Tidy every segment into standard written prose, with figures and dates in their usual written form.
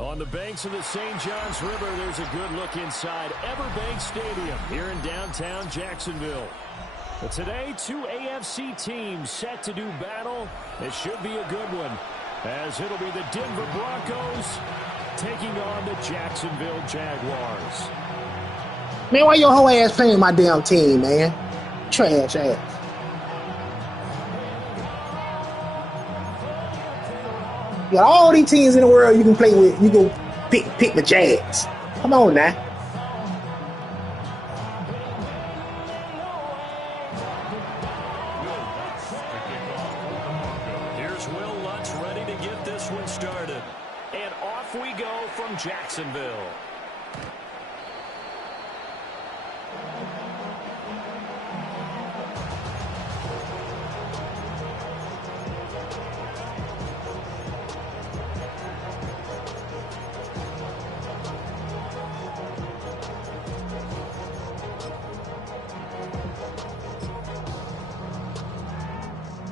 On the banks of the St. Johns River, there's a good look inside Everbank Stadium here in downtown Jacksonville. But today, two AFC teams set to do battle. It should be a good one, as it'll be the Denver Broncos taking on the Jacksonville Jaguars. Man, why your whole ass playing my damn team, man? Trash ass. You got all these teams in the world you can play with. You go pick the Jags. Come on now. Here's Will Lutz ready to get this one started. And off we go from Jacksonville.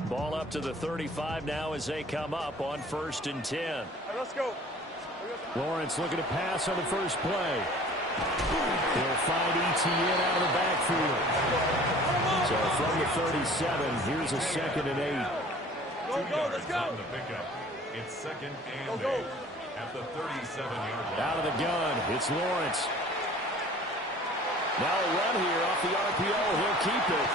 Ball up to the 35 now as they come up on 1st and 10. Right, let's go. Lawrence looking to pass on the first play. He'll find ETN out of the backfield. So from the 37, here's a 2nd and 8. Go, let's go. It's 2nd and 8 at the 37-yard line. Out of the gun, it's Lawrence. Now a run here off the RPO. He'll keep it.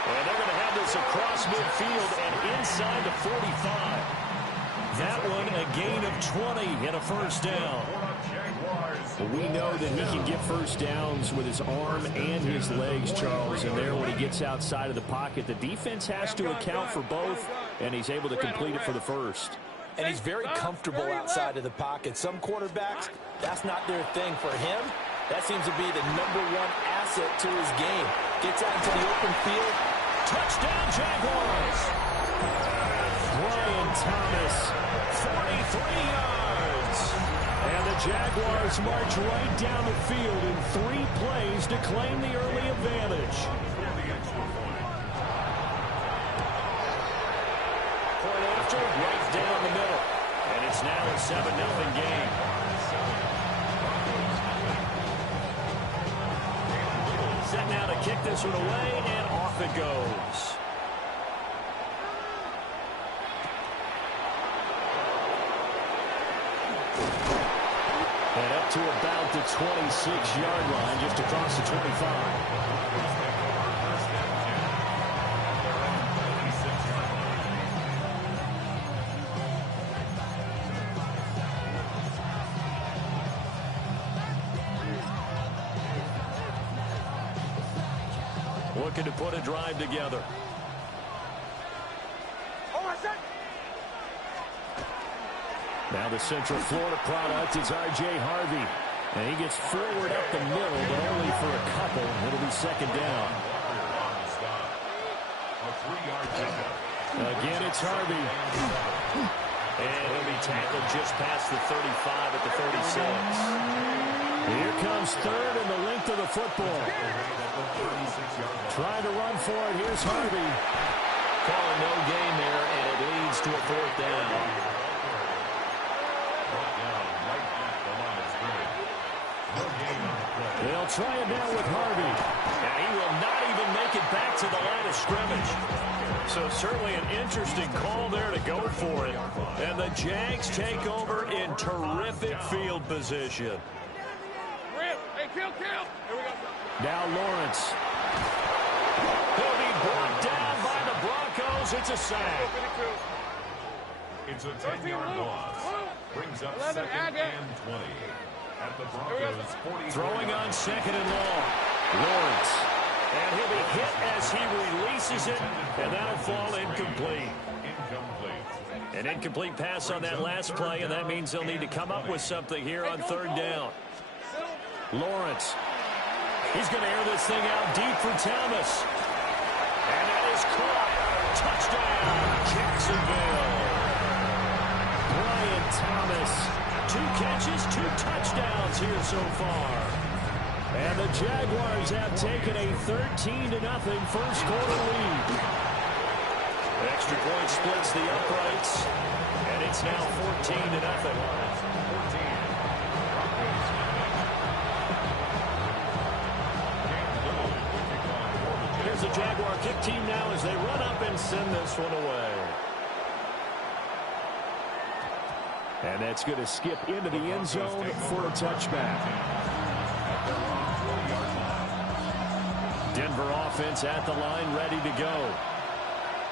And they're going to have this across midfield and inside the 45. That one a gain of 20 and a first down. Well, we know that he can get first downs with his arm and his legs, Charles. And there, when he gets outside of the pocket, the defense has to account for both, and he's able to complete it for the first. And he's very comfortable outside of the pocket. Some quarterbacks, that's not their thing. For him, that seems to be the #1 asset to his game. Gets out into the open field. Touchdown, Jaguars! Brian Thomas, 43 yards. And the Jaguars march right down the field in 3 plays to claim the early advantage. Point after, right down the middle. And it's now a 7-0 game. Set now to kick this one away, and off it goes. And up to about the 26-yard line, just across the 25. Looking to put a drive together. Now the Central Florida product is R.J. Harvey. And he gets forward up the middle, but only for a couple. It'll be 2nd down. Again, it's Harvey. And he'll be tackled just past the 35 at the 36. Here comes 3rd and the length of the football. Trying to run for it. Here's Harvey. Calling no gain there, and it leads to a 4th down. They'll try it now with Harvey. And he will not even make it back to the line of scrimmage. So certainly an interesting call there to go for it. And the Jags take over in terrific field position. Now Lawrence. He'll be brought down by the Broncos. It's a sack. It's a 10-yard loss. Brings up 2nd and 20. At the Broncos 40. Throwing on 2nd and long. Lawrence. And he'll be hit as he releases it. And that'll fall incomplete. An incomplete pass on that last play, and that means they'll need to come up with something here on 3rd down. Lawrence. He's going to air this thing out deep for Thomas. And that is caught. Touchdown, Jacksonville. Brian Thomas. 2 catches, 2 touchdowns here so far. And the Jaguars have taken a 13-0 first quarter lead. Extra point splits the uprights. And it's now 14-0. Jaguar kick team now as they run up and send this one away. And that's going to skip into the end zone for a touchback. Denver offense at the line, ready to go.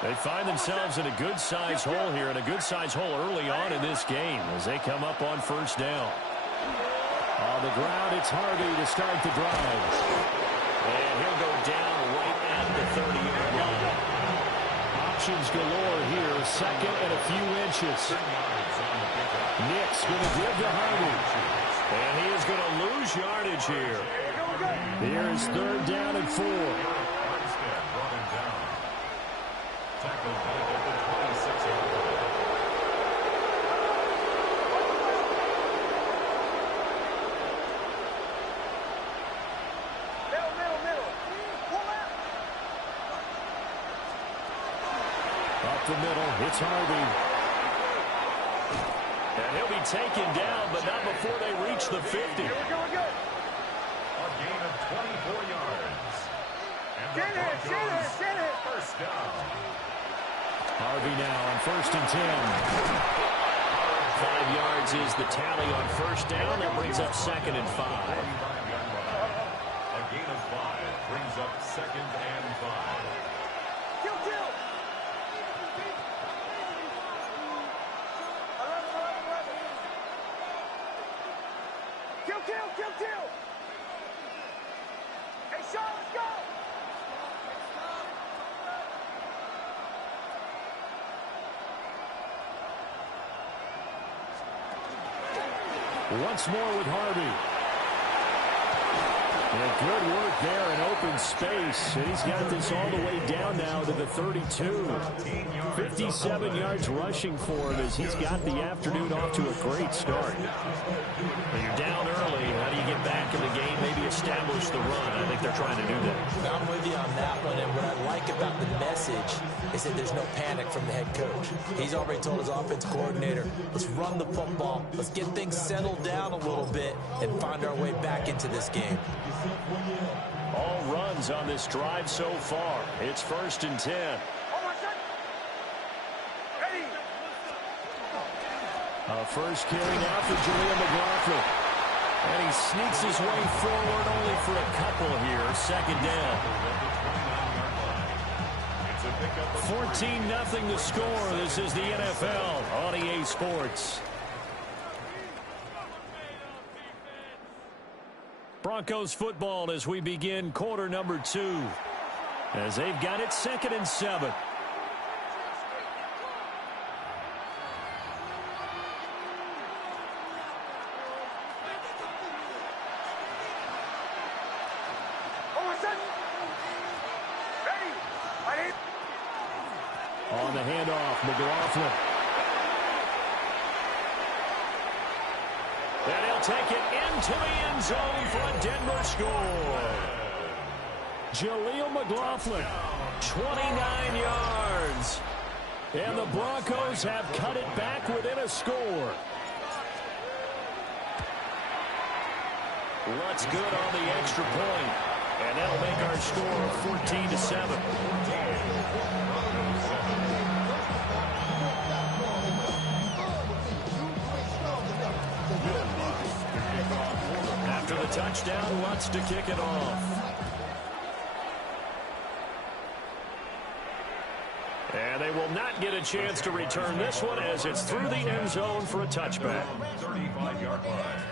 They find themselves in a good-sized hole here, and a good-sized hole early on in this game as they come up on first down. On the ground, it's Harvey to start the drive. And he'll go down right at the 30-yard line. Options galore here, second and a few inches. Nick's going to give to Harvey. And he is going to lose yardage here. Here is third down and 4. Armstead brought him down. Tackled back at the 26-yard line. Up the middle, it's Harvey. And he'll be taken down, but not before they reach the 50. A gain of 24 yards. And the Broncos first down. Harvey now on first and 10. 5 yards is the tally on first down. That brings up second and 5. A gain of 5 brings up second and 5. Kill. Hey, Sean, let's go. Once more with Harvey. And good work there in open space. And he's got this all the way down now to the 32. 57 yards rushing for him as he's got the afternoon off to a great start. When you're down early, how do you get back in the game, maybe establish the run? I think they're trying to do that. I'm with you on that one, and what I like about the message is that there's no panic from the head coach. He's already told his offense coordinator, let's run the football, let's get things settled down a little bit and find our way back into this game. All runs on this drive so far. It's first and 10. A first carry now for Jaleel McLaughlin. And he sneaks his way forward only for a couple here. Second down. 14-0 the score. This is the NFL on EA Sports. Broncos football as we begin quarter number 2. As they've got it second and 7. On the handoff, McLaughlin. And he'll take it into the end zone for a Denver score. Jaleel McLaughlin, 29 yards. And the Broncos have cut it back within a score. What's good on the extra point? And that'll make our score 14-7. After the touchdown, Lutz to kick it off. And they will not get a chance to return this one as it's through the end zone for a touchback. 35-yard line.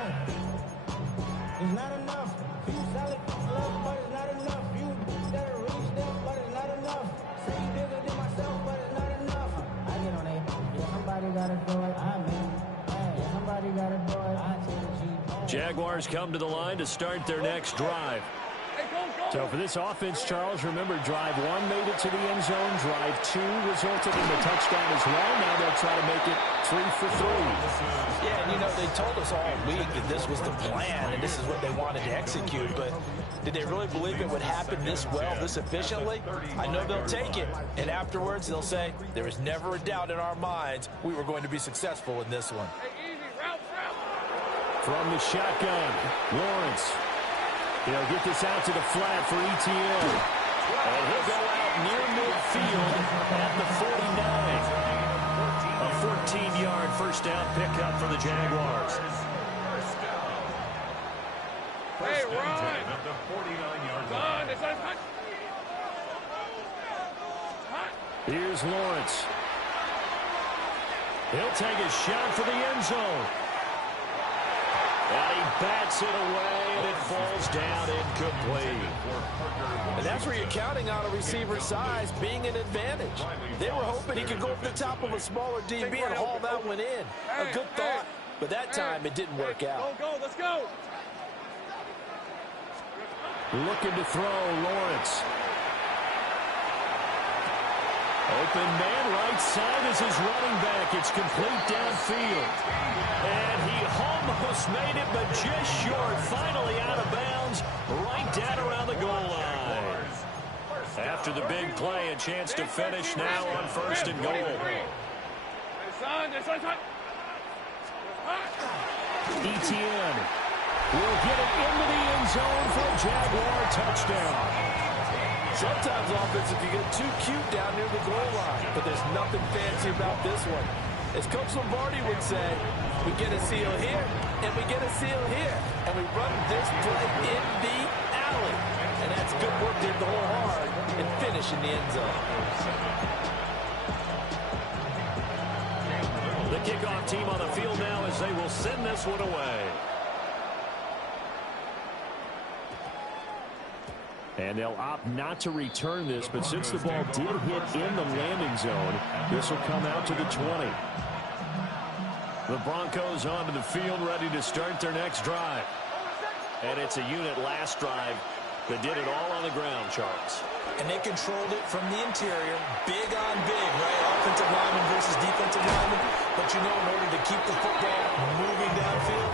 It's not enough. You sell it, but it's not enough. You better reach them, but it's not enough. Say you bigger than myself, but it's not enough. I get on it. Yeah, somebody gotta do it. I'm in. Hey, somebody gotta do it. I take the G. Jaguars come to the line to start their next drive. So for this offense, Charles, remember drive 1 made it to the end zone. Drive 2 resulted in the touchdown as well. Now they'll try to make it 3 for 3. Yeah, and you know, they told us all week that this was the plan and this is what they wanted to execute, but did they really believe it would happen this well, this efficiently? I know they'll take it, and afterwards they'll say, there was never a doubt in our minds we were going to be successful in this one. From the shotgun, Lawrence. He'll get this out to the flat for ETN. And he'll go out near midfield at the 49. A 14-yard first down pickup for the Jaguars. Hey, run! At the 49-yard line. Run! It's on hot. Here's Lawrence. He'll take a shot for the end zone. And he bats it away, and it falls down incomplete. And that's where you're counting on a receiver's size being an advantage. They were hoping he could go over the top of a smaller DB and haul that one in. A good thought, but that time it didn't work out. Go, let's go! Looking to throw, Lawrence. Open man right side is his running back. It's complete downfield. And he almost made it, but just short. Finally out of bounds, right down around the goal line. After the big play, a chance to finish now on first and goal. Etienne will get it into the end zone for a Jaguar touchdown. Sometimes offensive can get too cute down near the goal line, but there's nothing fancy about this one. As Coach Lombardi would say, we get a seal here, and we get a seal here, and we run this play in the alley. And that's good work to hit the hole hard and finish in the end zone. The kickoff team on the field now as they will send this one away. And they'll opt not to return this, but since the ball did hit in the landing zone, this will come out to the 20. The Broncos onto the field, ready to start their next drive. And it's a unit last drive that did it all on the ground, Charles. And they controlled it from the interior, big on big, right? Offensive lineman versus defensive lineman. But you know, in order to keep the football moving downfield,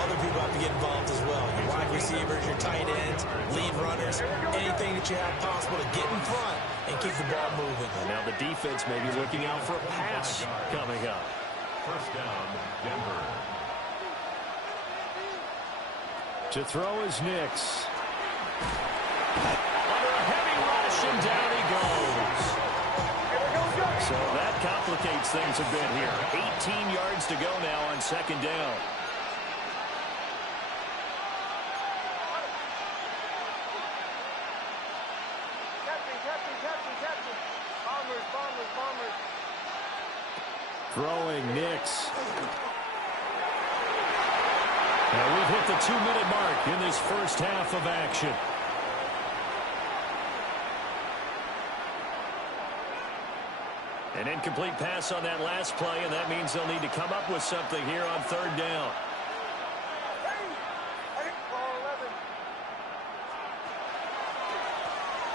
other people have to get involved as well. Your wide receivers, your tight ends, lead runners, anything that you have possible to get in front and keep the ball moving. And now the defense may be looking out for a pass coming up. First down, Denver. To throw is Nix. Under a heavy rush, and down he goes. So that complicates things a bit here. 18 yards to go now on second down. Captain. Bombers. Throwing Nix. Now we've hit the 2-minute mark in this first half of action. An incomplete pass on that last play, and that means they'll need to come up with something here on third down.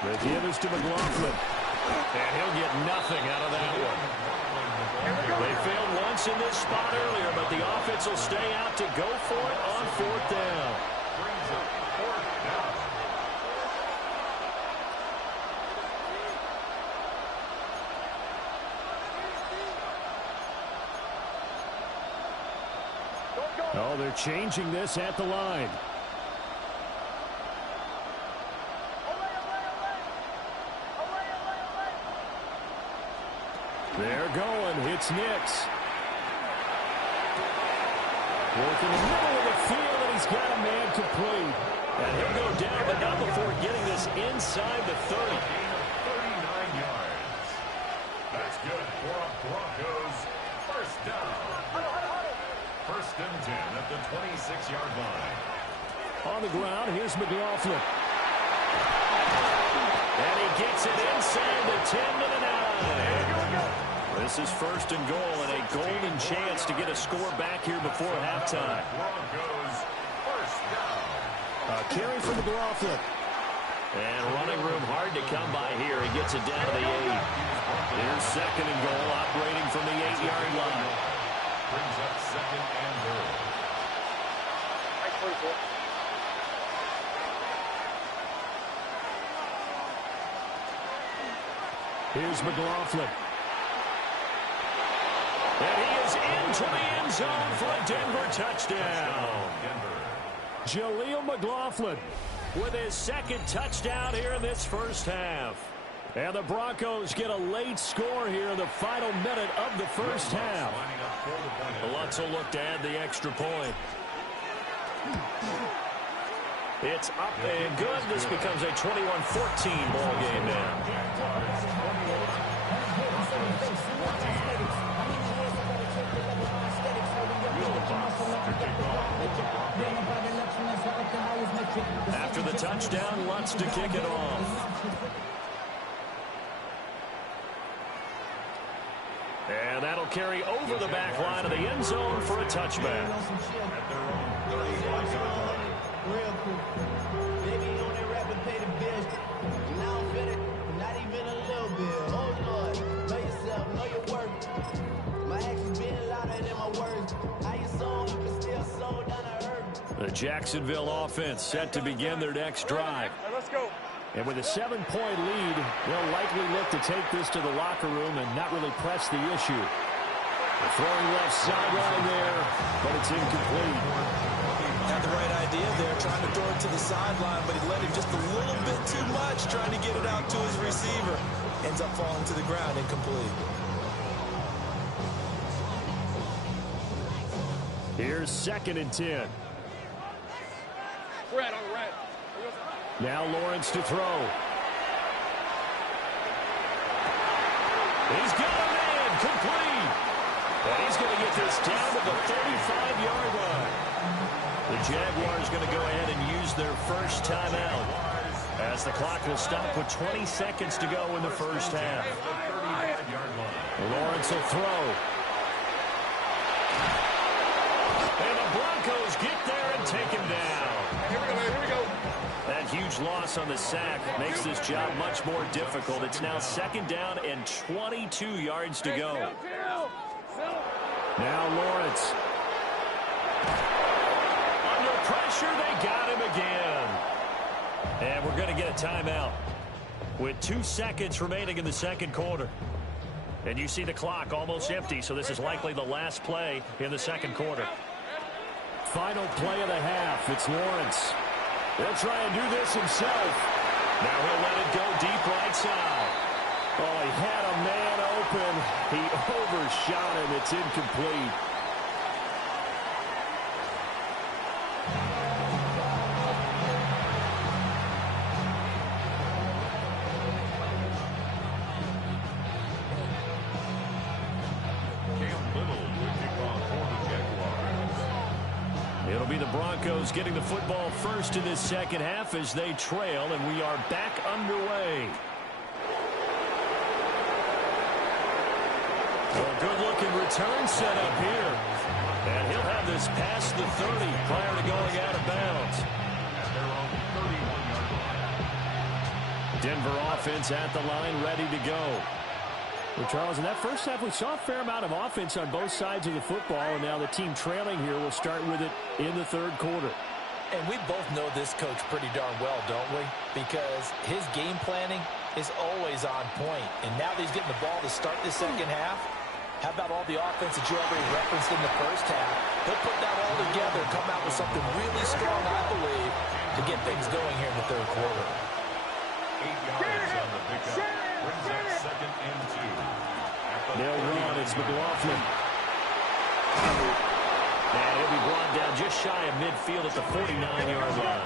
The give is to McLaughlin. And he'll get nothing out of that one. They failed once in this spot earlier, but the offense will stay out to go for it on fourth down. Brings up fourth down. Oh, they're changing this at the line. They're going. It's Nix. Working the middle of the field, and he's got a man complete. And he'll go down, but not before getting this inside the 30. Gain of 39 yards. That's good for a Broncos first down. First and 10 at the 26-yard line. On the ground, here's McLaughlin. And he gets it inside the 10 to the 9. This is first and goal, and a golden chance to get a score back here before halftime. Broncos first down. A carry for McLaughlin. And running room hard to come by here. He gets it down to the 8. Here's second and goal, operating from the 8-yard line. Brings up second and goal. Here's McLaughlin. And he is into the end zone for a Denver touchdown. Jaleel McLaughlin with his second touchdown here in this first half. And the Broncos get a late score here in the final minute of the first half. Lutz will look to add the extra point. It's up and good. This becomes a 21-14 ball game now. After the touchdown, Lutz to kick it off. And that'll carry over the back line of the end zone for a touchback. Real cool. Baby on that rapid pay the bills. Now I'm finished. Not even a little bit. Oh Lord, know yourself, know your worth. My actions being louder than my words. How you sold, you can still slow down the hurt. The Jacksonville offense set to begin their next drive. Let's go. And with a 7-point lead, they'll likely look to take this to the locker room and not really press the issue. The throwing left sideline there, but it's incomplete. Had the right idea there, trying to throw it to the sideline, but he let him just a little bit too much, trying to get it out to his receiver. Ends up falling to the ground, incomplete. Here's 2nd and 10. Red on red. Now Lawrence to throw. He's got him in, complete. And he's going to get this down to the 35-yard line. The Jaguars going to go ahead and use their first timeout as the clock will stop with 20 seconds to go in the first half. Lawrence will throw. And the Broncos get there and take him down. Here we go, man. Here we go. That huge loss on the sack makes this job much more difficult. It's now 2nd down and 22 yards to go. Now Lawrence. Under pressure, they got him again. And we're going to get a timeout with 2 seconds remaining in the second quarter. And you see the clock almost empty, so this is likely the last play in the second quarter. Final play of the half. It's Lawrence. He'll try and do this himself. Now he'll let it go deep right side. Oh, he had a man open. He overshot him. It's incomplete. It'll be the Broncos getting the football first in this second half as they trail, and we are back underway. A good-looking return set up here. And he'll have this past the 30 prior to going out of bounds. Denver offense at the line, ready to go. Well, Charles, in that first half, we saw a fair amount of offense on both sides of the football, and now the team trailing here will start with it in the third quarter. And we both know this coach pretty darn well, don't we? Because his game planning is always on point. And now that he's getting the ball to start the second half, how about all the offense that you already referenced in the first half? He'll put that all together and come out with something really strong, I believe, to get things going here in the third quarter. 8 yards on the pickup. Brings up 2nd and 2. They'll run. It's McLaughlin. And he'll be brought down just shy of midfield at the 49-yard line.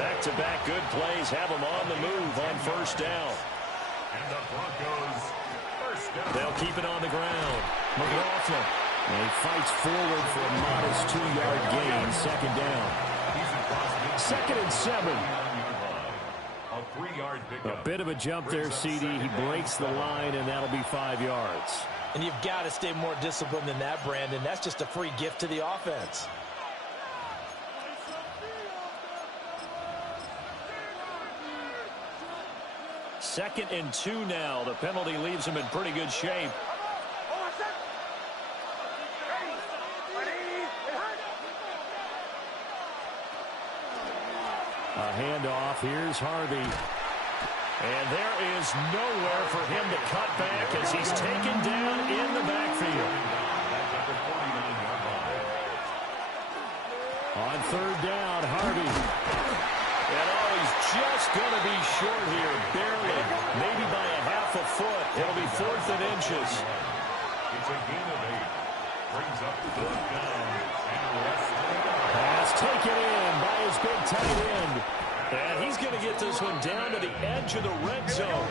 Back-to-back good plays have them on the move on first down. And the Broncos first down. They'll keep it on the ground. McLaughlin. And he fights forward for a modest 2-yard gain. 2nd down. 2nd and 7. A 3-yard A pickup. bit of a jump there, CD. He breaks the line, and that'll be 5 yards. And you've got to stay more disciplined than that, Brandon. That's just a free gift to the offense. Second and 2 now. The penalty leaves him in pretty good shape. A handoff. Here's Harvey. And there is nowhere for him to cut back as he's taken down in the backfield. On 3rd down, Harvey. And oh, he's just going to be short here, barely, maybe by a half a foot. It'll be 4th and inches. It's a gain of 8. Brings up 3rd down. And less than Pass taken in by his big tight end. And he's going to get this one down to the edge of the red zone.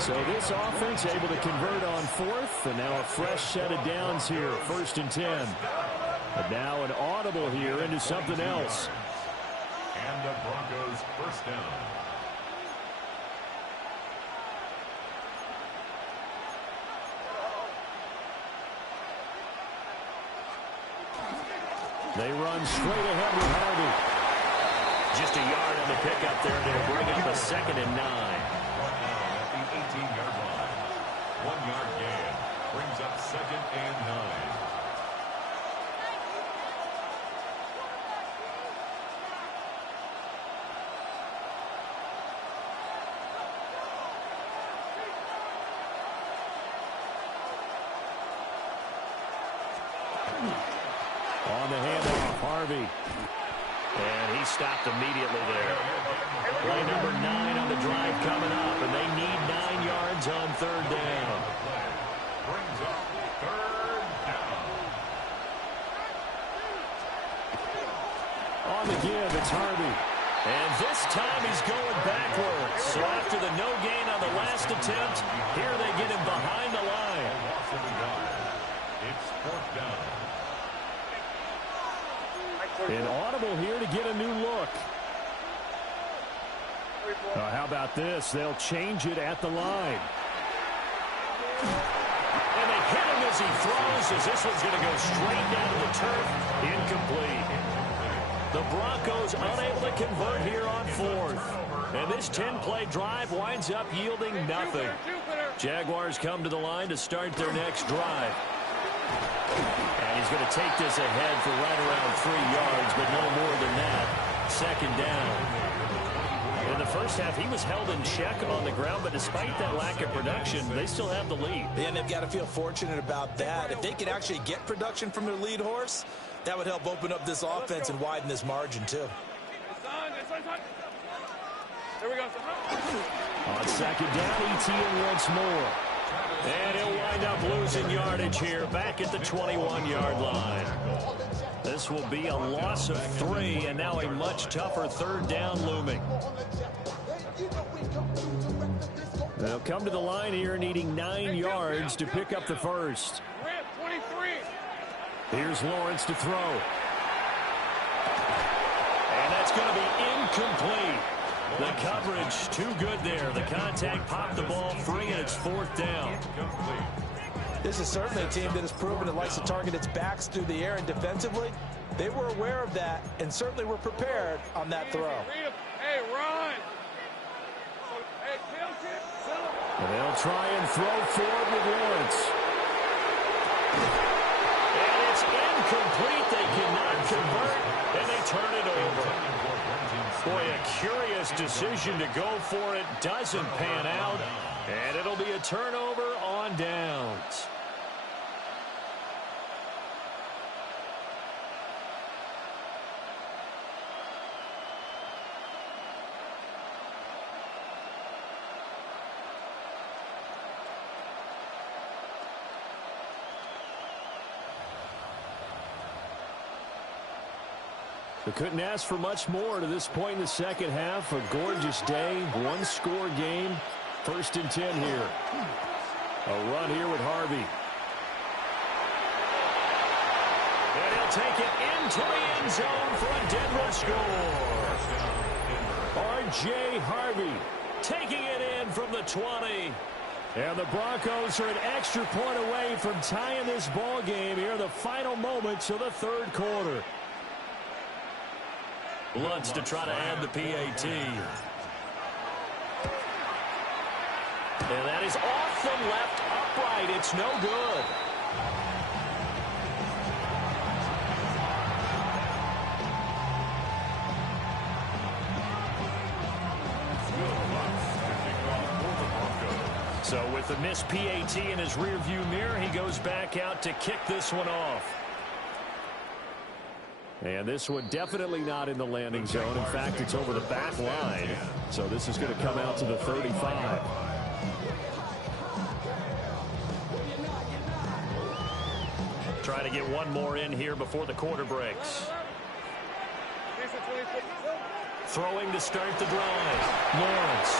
So this offense able to convert on 4th, and now a fresh set of downs here, 1st and 10. But now an audible here into something else. And the Broncos 1st down. They run straight ahead with Harvey. Just a yard on the pickup there, and it'll bring up a 2nd and 9. At the 18-yard line. 1-yard gain. Brings up 2nd and 9. On the handoff, Harvey. And he stopped immediately there. Play number 9 on the drive coming up, and they need 9 yards on 3rd down. Brings up 3rd down. On the give, it's Harvey. And this time he's going backwards. So after the no gain on the last attempt, here they get him behind the line. Loss of a yard. It's 4th down. An audible here to get a new look. How about this? They'll change it at the line. And they hit him as he throws, as this one's going to go straight down to the turf. Incomplete. The Broncos unable to convert here on 4th. And this 10-play drive winds up yielding nothing. Jaguars come to the line to start their next drive. And he's going to take this ahead for right around 3 yards, but no more than that. 2nd down. In the first half, he was held in check on the ground, but despite that lack of production, they still have the lead. And they've got to feel fortunate about that. If they can actually get production from their lead horse, that would help open up this offense and widen this margin, too. There we go. On 2nd down, Etienne once more. And he'll wind up losing yardage here back at the 21-yard line. This will be a loss of 3, and now a much tougher 3rd down looming. They'll come to the line here needing 9 yards to pick up the first. 23. Here's Lawrence to throw. And that's going to be incomplete. The coverage too good there. The contact popped the ball free, and it's 4th down. This is certainly a team that has proven it likes to target its backs through the air, and defensively, they were aware of that and certainly were prepared on that throw. Hey, run. Hey, kill. And they'll try and throw forward with Lawrence. And it's incomplete. They cannot convert, and they turn it over. Boy, a curious decision to go for it. Doesn't pan out, and it'll be a turnover on downs. We couldn't ask for much more to this point in the second half. A gorgeous day, one-score game. 1st and 10 here. A run here with Harvey. And he'll take it into the end zone for a dead run score. R.J. Harvey taking it in from the 20. And the Broncos are an extra point away from tying this ball game here in the final moments of the 3rd quarter. Lutz to try to add the PAT. And that is off the left upright. It's no good. So with the missed PAT in his rearview mirror, he goes back out to kick this one off. And this one definitely not in the landing zone. In fact, it's over the back line. So this is going to come out to the 35. Trying to get one more in here before the quarter breaks. Throwing to start the drive. Lawrence.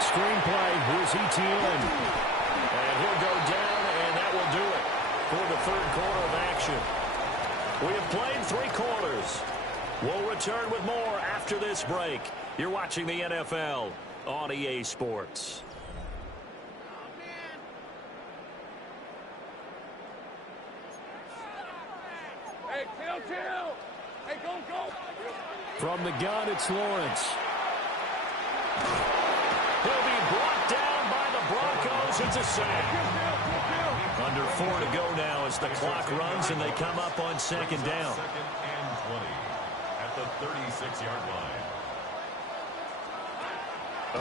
Screenplay. Here's Etienne. And he'll go down, and that will do it for the third quarter of action. We have played 3 quarters. We'll return with more after this break. You're watching the NFL on EA Sports. Hey, kill. Hey, go. From the gun, it's Lawrence. He'll be brought down by the Broncos. It's a sack. Under 4 to go now as the clock runs and they come up on second down. Second and 20 at the 36-yard line.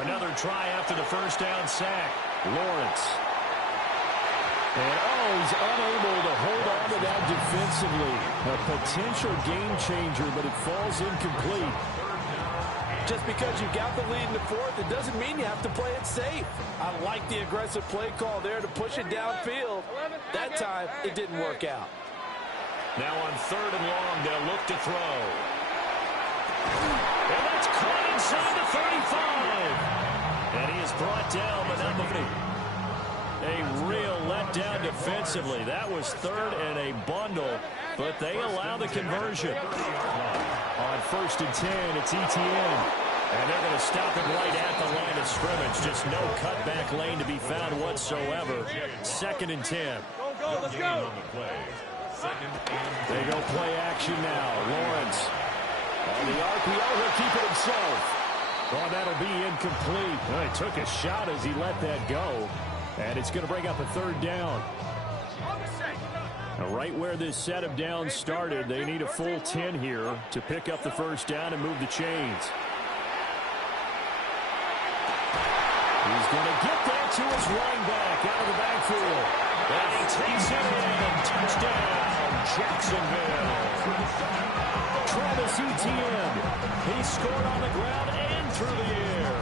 Another try after the first down sack. Lawrence. And he's unable to hold on to that defensively. A potential game changer, but it falls incomplete. Just because you got the lead in the fourth, it doesn't mean you have to play it safe. I like the aggressive play call there to push it downfield. That time, it didn't work out. Now on 3rd and long, they'll look to throw. And that's caught inside the 35. And he is brought down, but not moving. A real letdown defensively. That was 3rd and a bundle, but they allow the conversion. On 1st and 10, it's Etienne. And they're going to stop him right at the line of scrimmage. Just no cutback lane to be found whatsoever. 2nd and 10. Go, let's go. They go play action now. Lawrence. On the RPO, he'll keep it himself. Oh, that'll be incomplete. Well, he took a shot as he let that go. And it's going to bring up a 3rd down. Now, right where this set of downs started, they need a full 10 here to pick up the first down and move the chains. He's going to get that to his running back out of the backfield. And he takes it in. Touchdown, Jacksonville. Travis Etienne. He scored on the ground and through the air.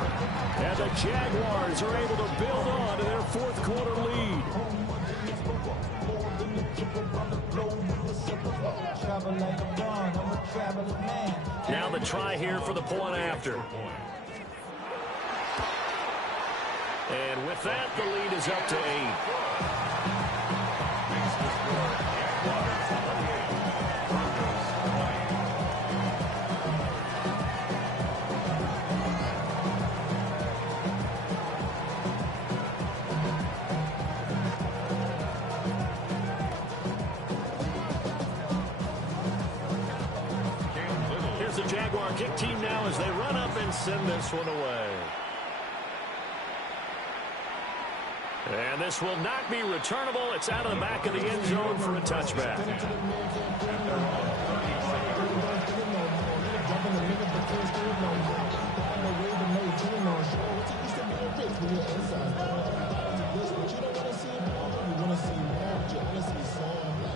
And the Jaguars are able to build on to their 4th quarter lead. Now the try here for the point after. And with that, the lead is up to 8. Here's the Jaguar kick team now as they run up and send this one away. And this will not be returnable. It's out of the back of the end zone for a touchback.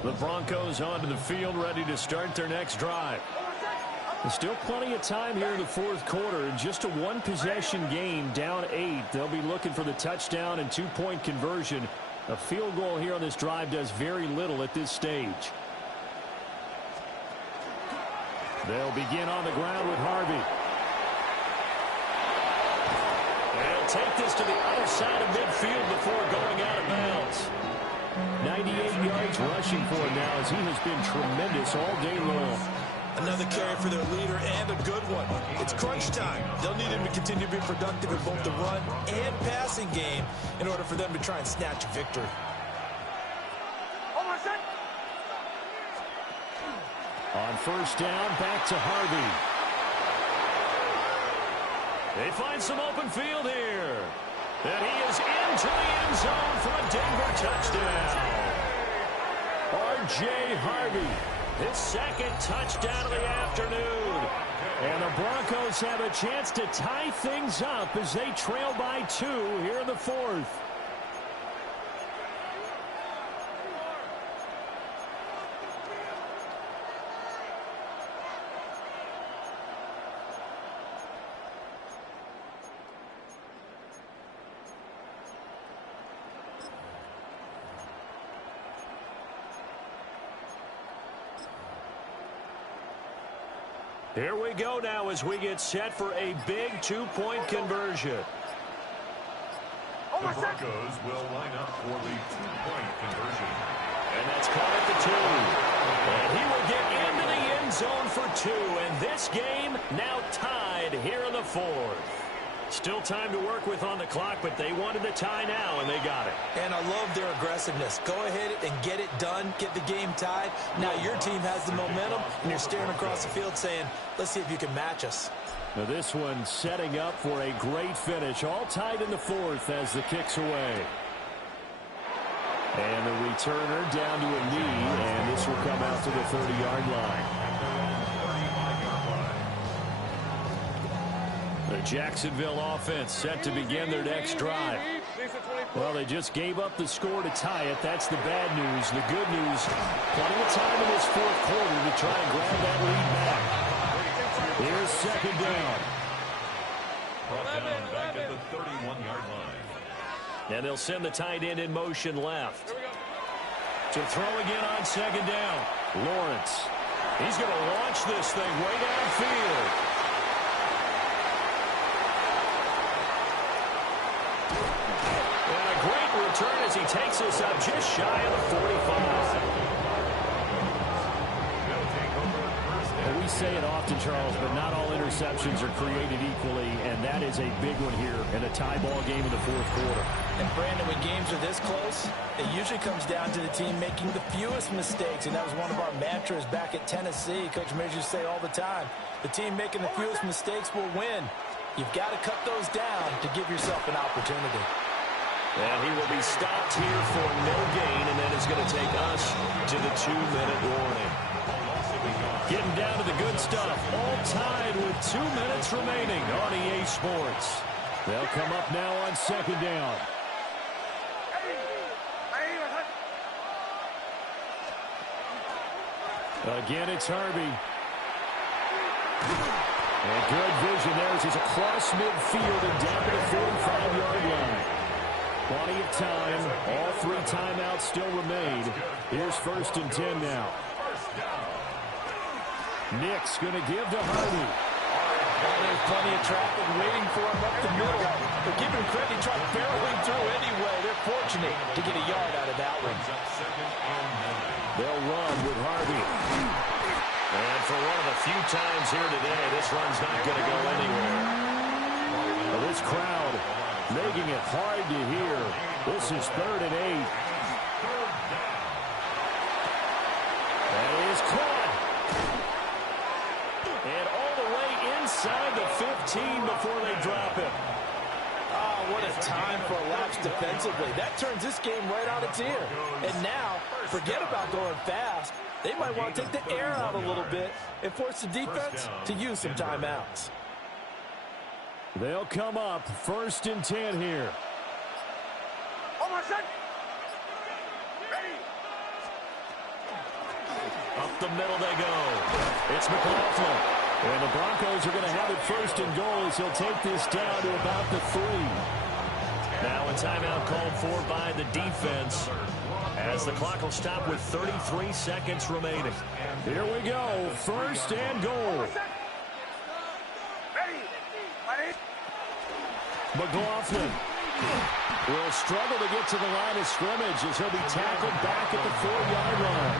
The Broncos onto the field, ready to start their next drive. There's still plenty of time here in the 4th quarter. Just a 1-possession game, down 8. They'll be looking for the touchdown and 2-point conversion. A field goal here on this drive does very little at this stage. They'll begin on the ground with Harvey. They'll take this to the other side of midfield before going out of bounds. 98 yards rushing for him now as he has been tremendous all day long. Another carry for their leader and a good one. It's crunch time. They'll need him to continue to be productive in both the run and passing game in order for them to try and snatch a victory. On 1st down, back to Harvey. They find some open field here. And he is into the end zone for a Denver touchdown. R.J. Harvey. His 2nd touchdown of the afternoon. And the Broncos have a chance to tie things up as they trail by 2 here in the 4th. Here we go now as we get set for a big two-point conversion. The Broncos will line up for the two-point conversion. And that's caught at the 2. And he will get into the end zone for 2. And this game now tied here in the 4th. Still time to work with on the clock, but they wanted the tie now, and they got it. And I love their aggressiveness. Go ahead and get it done, get the game tied. Now your team has the momentum, and you're staring across the field saying, let's see if you can match us. Now this one setting up for a great finish. All tied in the 4th as the kick's away. And the returner down to a knee, and this will come out to the 30-yard line. The Jacksonville offense set to begin their next drive. Well, they just gave up the score to tie it. That's the bad news. The good news, plenty of time in this 4th quarter to try and grab that lead back. Here's second down. Brought down back at the 31-yard line. And they'll send the tight end in motion left. To throw again on second down. Lawrence. He's going to launch this thing way downfield. Return as he takes us up just shy of the 45. Well, we say it often, Charles, but not all interceptions are created equally, and that is a big one here in a tie ball game in the 4th quarter. And, Brandon, when games are this close, it usually comes down to the team making the fewest mistakes, and that was one of our mantras back at Tennessee. Coach Mears used to say all the time, the team making the fewest mistakes will win. You've got to cut those down to give yourself an opportunity. And he will be stopped here for no gain, and then it's going to take us to the 2-minute warning. Getting down to the good stuff, all tied with 2 minutes remaining on EA Sports. They'll come up now on second down. Again, it's Herbie. And good vision there as he's across midfield and down to the 45-yard line. Plenty of time. All 3 timeouts still remain. Here's 1st and 10 now. Nick's going to give to Hardy. There's plenty of traffic waiting for him up the middle. But give him credit, he tried barreling through anyway. They're fortunate to get a yard out of that one. They'll run with Harvey. And for one of the few times here today, this run's not going to go anywhere. Well, this crowd making it hard to hear. This is 3rd and 8. That is caught. And all the way inside the 15 before they drop it. Oh, what a time for a lapse defensively. That turns this game right on its ear. And now, forget about going fast. They might want to take the air out a little bit and force the defense to use some timeouts. They'll come up 1st and 10 here. Up the middle they go. It's McLaughlin. And the Broncos are going to have it 1st and goal as he'll take this down to about the 3. Now a timeout called for by the defense as the clock will stop with 33 seconds remaining. Here we go. 1st and goal. McLaughlin will struggle to get to the line of scrimmage as he'll be tackled back at the 4-yard line.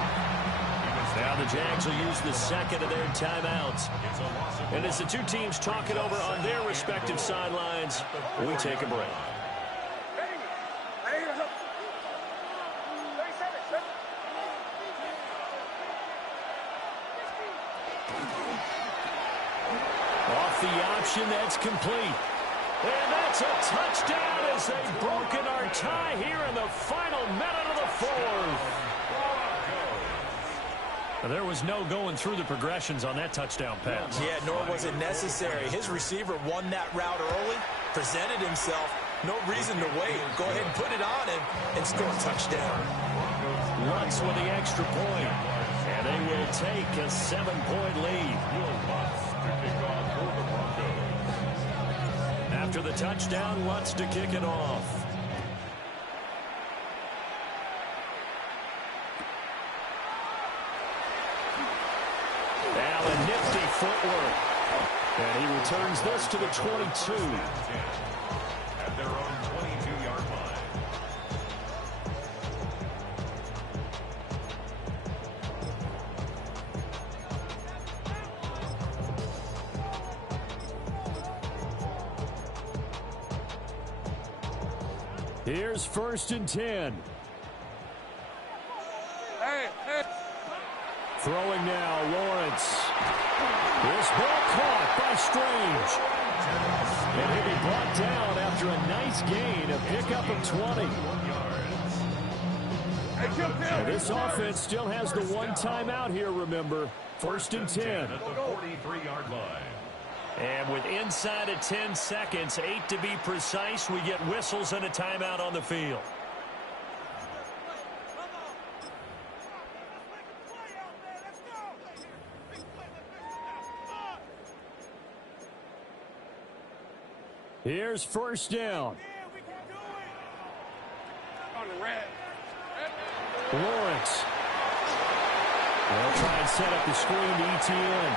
Now the Jags will use the 2nd of their timeouts. And as the 2 teams talk it over on their respective sidelines, we take a break. Off the option, that's complete. And that's a touchdown as they've broken our tie here in the final minute of the 4th. There was no going through the progressions on that touchdown pass. Yeah, nor was it necessary. His receiver won that route early, presented himself. No reason to wait. Go ahead and put it on him and score a touchdown. Lutz with the extra point. And they will take a 7-point lead. After the touchdown, Lutz to kick it off. Allen nifty footwork. And he returns this to the 22. At their own 22-yard line. Here's 1st and 10. Hey, hey. Throwing now, Lawrence. This ball caught by Strange. And he'll be brought down after a nice gain, a pickup of 20. Hey, Now this offense still has the one timeout here, remember. 1st and 10. At the 43-yard line. And with inside of 10 seconds, 8 to be precise, we get whistles and a timeout on the field. Here's 1st down. On the red. Lawrence. They'll try and set up the screen to ETN.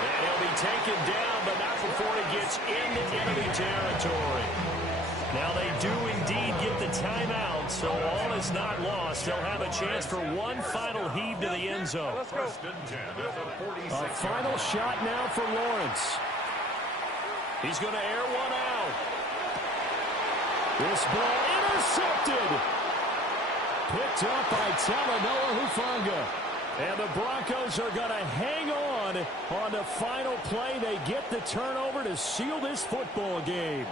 And he'll be taken down, but not before he gets into enemy territory. Now they do indeed get the timeout, so all is not lost. They'll have a chance for one final heave to the end zone. First and 10 at the 46. A final shot now for Lawrence. He's going to air one out. This ball intercepted. Picked up by Talanoa Hufanga. And the Broncos are going to hang on the final play. They get the turnover to seal this football game.